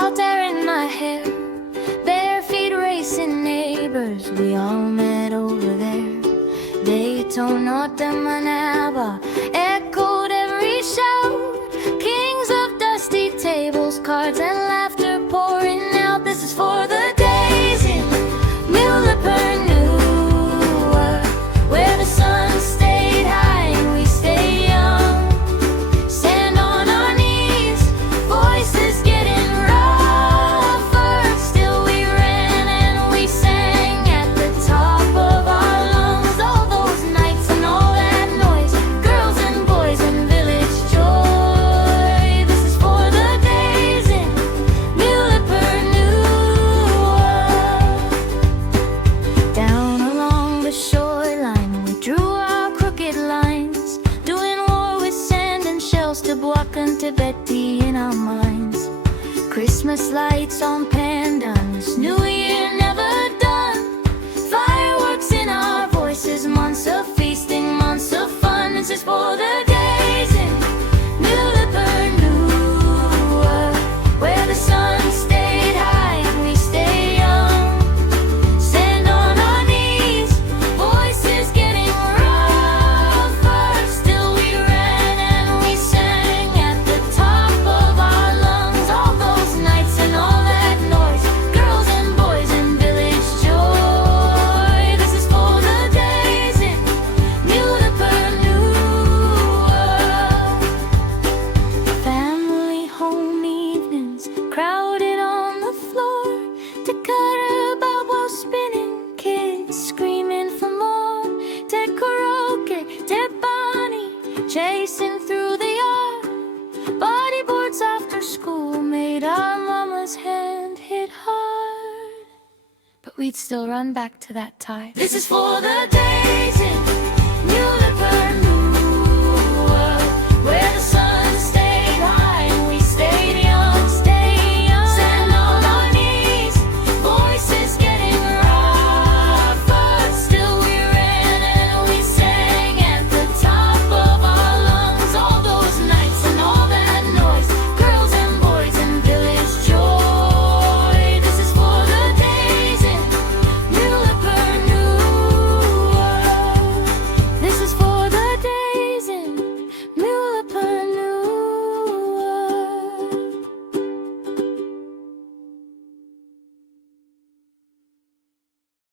Salt air in my hair, bare feet racing neighbors. We all met over there. Daytona de Manaba echoed every shout. Kings of dusty tables, cards, and laughter pouring out. This is for the days in Muribenua, where the sun stayed high and we stay young. Stand on our knees, voices getting rougher. Still we ran and we sang at the top of our lungs. All those nights and all that noise, girls and boys and village joy. This is for the days in Muribenua. Down along the shoreline we drew our crooked lines, doing war with sand and shells to Buakan, Tibeti in our minds. Christmas lights on pandanus, New Year never done. Fireworks in our voices, months of feasting, months of fun. This is for the days in Muribenua, where the sun stayed high and we stay young. Stand on our knees, voices getting rougher. Still we ran and we sang at the top of our lungs. All those nights and all that noise, girls and boys and village joy. This is for the days in Muribenua. Family home evenings crowded on the floor to cut about while spinning, kids screaming for more. Ted karaoke, Ted Bonnie chasing through the yard. Bodyboards after school made our mama's hand hit hard, but we'd still run back to that time. This is for the days in New